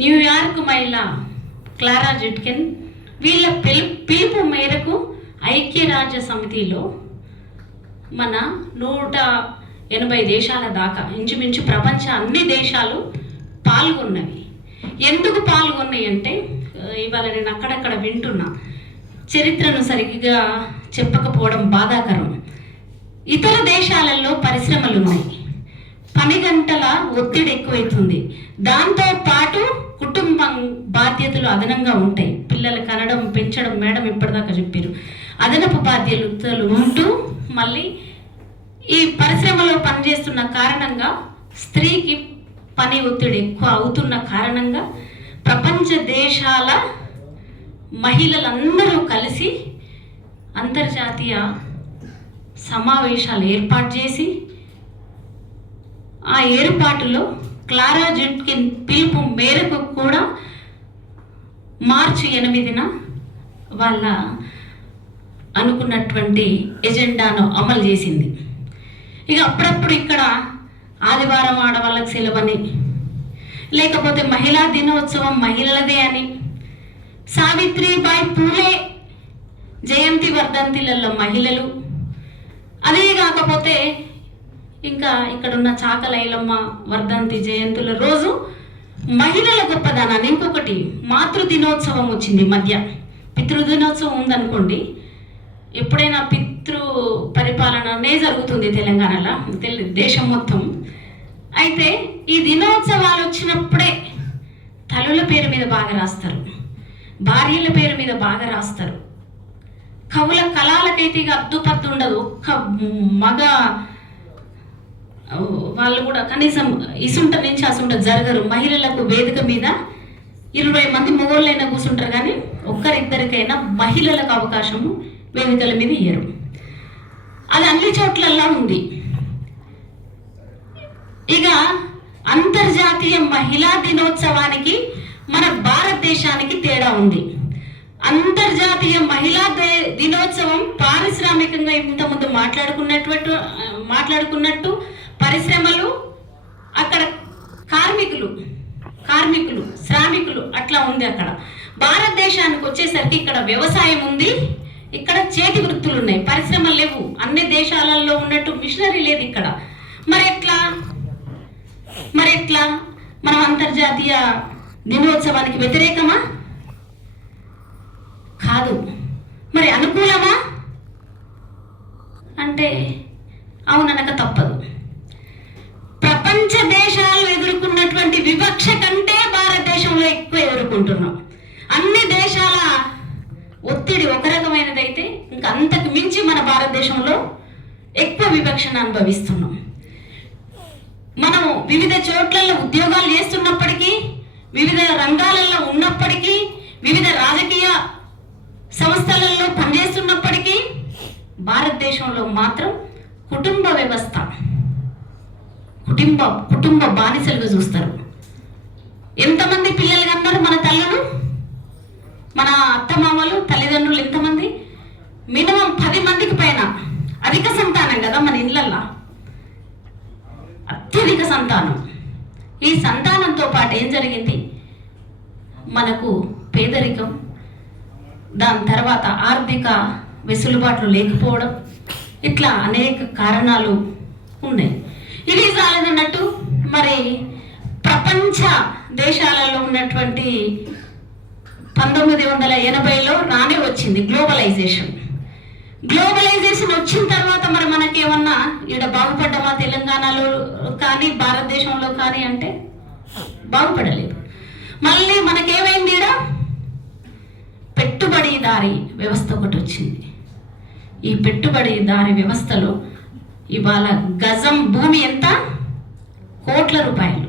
New York మహిళ Clara జిట్కిన్ వీళ్ళ పిలుపు మేరకు ఐక్యరాజ్య సమితిలో మన 180 దేశాల దాకా ఇంచుమించు ప్రపంచ అన్ని దేశాలు పాల్గొన్నవి. ఎందుకు పాల్గొన్నాయి అంటే, ఇవాళ నేను అక్కడక్కడ వింటున్నా, చరిత్రను సరిగ్గా చెప్పకపోవడం బాధాకరం. ఇతర దేశాలలో పరిశ్రమలు ఉన్నాయి, పని గంటల ఒత్తిడి ఎక్కువైతుంది, దాంతో పాటు కుటుంబం బాధ్యతలు అదనంగా ఉంటాయి. పిల్లలు కనడం పెంచడం మేడం ఇప్పటిదాకా చెప్పారు, అదనపు బాధ్యతలు ఉంటూ మళ్ళీ ఈ పరిశ్రమలో పనిచేస్తున్న కారణంగా స్త్రీకి పని ఒత్తిడి ఎక్కువ అవుతున్న కారణంగా ప్రపంచ దేశాల మహిళలందరూ కలిసి అంతర్జాతీయ సమావేశాలు ఏర్పాటు చేసి ఆ ఏర్పాటులో క్లారా జిట్కిన్ పిలుపు మేరకు కూడా మార్చి 8న వాళ్ళ అనుకున్నటువంటి ఎజెండాను అమలు చేసింది. ఇక అప్పుడప్పుడు ఇక్కడ ఆదివారం ఆడవాళ్ళకి సెలవని, లేకపోతే మహిళా దినోత్సవం మహిళలదే అని, సావిత్రిబాయి పూలే జయంతి వర్ధంతిలలో మహిళలు, అదే కాకపోతే ఇంకా ఇక్కడున్న చాకలైలమ్మ వర్ధంతి జయంతుల రోజు మహిళల గొప్పదనాన్ని, ఇంకొకటి మాతృ దినోత్సవం వచ్చింది మధ్య, పితృదినోత్సవం ఉందనుకోండి, ఎప్పుడైనా పితృ పరిపాలననే జరుగుతుంది తెలంగాణలో, దేశం మొత్తం. అయితే ఈ దినోత్సవాలు వచ్చినప్పుడే తల్లుల పేరు మీద బాగా రాస్తారు, భార్యల పేరు మీద బాగా రాస్తారు. కవుల కళాలకైతే ఇక అద్దుపద్దు ఉండదు, ఒక్క మగ వాళ్ళు కూడా కనీసం ఇసుంట నుంచి అసుంట జరగరు. మహిళలకు వేదిక మీద 20 మంది మగోళ్ళైనా కూర్చుంటారు, కానీ ఒక్కరిద్దరికైనా మహిళలకు అవకాశము వేదికల మీద ఇయ్యరు. అది అన్ని చోట్లల్లా ఉంది. ఇక అంతర్జాతీయ మహిళా దినోత్సవానికి మన భారతదేశానికి తేడా ఉంది. అంతర్జాతీయ మహిళా దినోత్సవం పారిశ్రామికంగా ఇంతకుముందు మాట్లాడుకున్నట్టు పరిశ్రమలు, అక్కడ కార్మికులు శ్రామికులు అట్లా ఉంది. అక్కడ భారతదేశానికి వచ్చేసరికి ఇక్కడ వ్యవసాయం ఉంది, ఇక్కడ చేతి వృత్తులు ఉన్నాయి, పరిశ్రమలు లేవు. అన్ని దేశాలలో ఉన్నట్టు మిషనరీ లేదు ఇక్కడ. మరి ఎట్లా మనం అంతర్జాతీయ దినోత్సవానికి వ్యతిరేకమా? కాదు. మరి అనుకూలమా అంటే అవుననక తప్పదు. ప్రపంచ దేశాలు ఎదుర్కొన్నటువంటి వివక్ష కంటే భారతదేశంలో ఎక్కువ ఎదుర్కొంటున్నాం. అన్ని దేశాల ఒత్తిడి ఒక రకమైనదైతే ఇంకా అంతకు మించి మన భారతదేశంలో ఎక్కువ వివక్షను అనుభవిస్తున్నాం. మనం వివిధ చోట్లలో ఉద్యోగాలు చేస్తున్నప్పటికీ, వివిధ రంగాలలో ఉన్నప్పటికీ, వివిధ రాజకీయ సంస్థలలో పనిచేస్తున్నప్పటికీ భారతదేశంలో మాత్రం కుటుంబ వ్యవస్థ కుటుంబ బానిసలుగా చూస్తారు. ఎంతమంది పిల్లలు కన్నారు మన తల్లులు, మన అత్తమామలు, తల్లిదండ్రులు ఎంతమంది? మినిమం 10 మందికి పైన. అధిక సంతానం కదా మన ఇళ్ళల్లో, అత్యధిక సంతానం. ఈ సంతానంతో పాటు ఏం జరిగింది? మనకు పేదరికం, దాని తర్వాత ఆర్థిక వెసులుబాట్లు లేకపోవడం, ఇట్లా అనేక కారణాలు ఉన్నాయి. ఇది చాలదన్నట్టు మరి ప్రపంచ దేశాలలో ఉన్నటువంటి 1980లో రానే వచ్చింది గ్లోబలైజేషన్ వచ్చిన తర్వాత మరి మనకేమన్నా ఇక్కడ బాగుపడ్డామా తెలంగాణలో కానీ భారతదేశంలో కానీ అంటే బాగుపడలేదు. మళ్ళీ మనకేమైంది? ఇక్కడ పెట్టుబడిదారీ వ్యవస్థ ఒకటి వచ్చింది. ఈ పెట్టుబడిదారీ వ్యవస్థలో ఇవాళ గజం భూమి ఎంత? కోట్ల రూపాయలు.